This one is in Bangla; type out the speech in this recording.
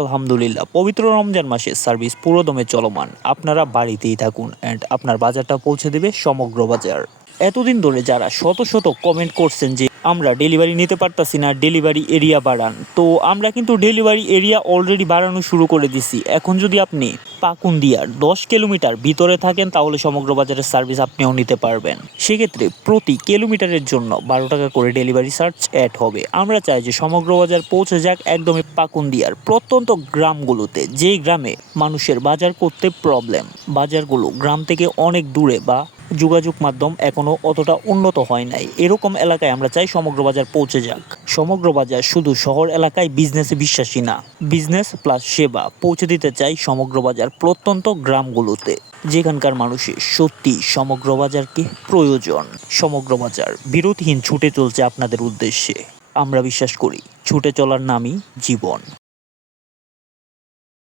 আলহামদুলিল্লাহ, পবিত্র রমজান মাসে সার্ভিস পুরোদমে চলমান। আপনারা বাড়িতেই থাকুন অ্যান্ড আপনার বাজারটা পৌঁছে দেবে সমগ্র বাজার। এতদিন ধরে যারা শত শত কমেন্ট করছেন যে আমরা ডেলিভারি নিতে পারতাছি না, ডেলিভারি এরিয়া বাড়ান, তো আমরা কিন্তু ডেলিভারি এরিয়া অলরেডি বাড়ানো শুরু করে দিছি। এখন যদি আপনি পাকুন্দিয়ার 10 কিলোমিটার ভিতরে থাকেন তাহলে সমগ্র বাজারের সার্ভিস আপনিও নিতে পারবেন। সেক্ষেত্রে প্রতি কিলোমিটারের জন্য 12 টাকা করে ডেলিভারি চার্জ অ্যাড হবে। আমরা চাই যে সমগ্র বাজার পৌঁছে যাক একদমই পাকুন্দিয়ার প্রত্যন্ত গ্রামগুলোতে, যেই গ্রামে মানুষের বাজার করতে প্রবলেম। বাজারগুলো গ্রাম থেকে অনেক দূরে বা যোগাযোগ মাধ্যম এখনো অতটা উন্নত হয় নাই, এরকম এলাকায় আমরা চাই সমগ্র বাজার পৌঁছে যাক। সমগ্র বাজার শুধু শহর এলাকায় বিজনেসে বিশ্বাসী না, বিজনেস প্লাস সেবা পৌঁছে দিতে চাই সমগ্র বাজার প্রত্যন্ত গ্রামগুলোতে, যেখানকার মানুষের সত্যি সমগ্র বাজারকে প্রয়োজন। সমগ্র বাজার বিরতিহীন ছুটে চলছে আপনাদের উদ্দেশ্যে। আমরা বিশ্বাস করি ছুটে চলার নামই জীবন।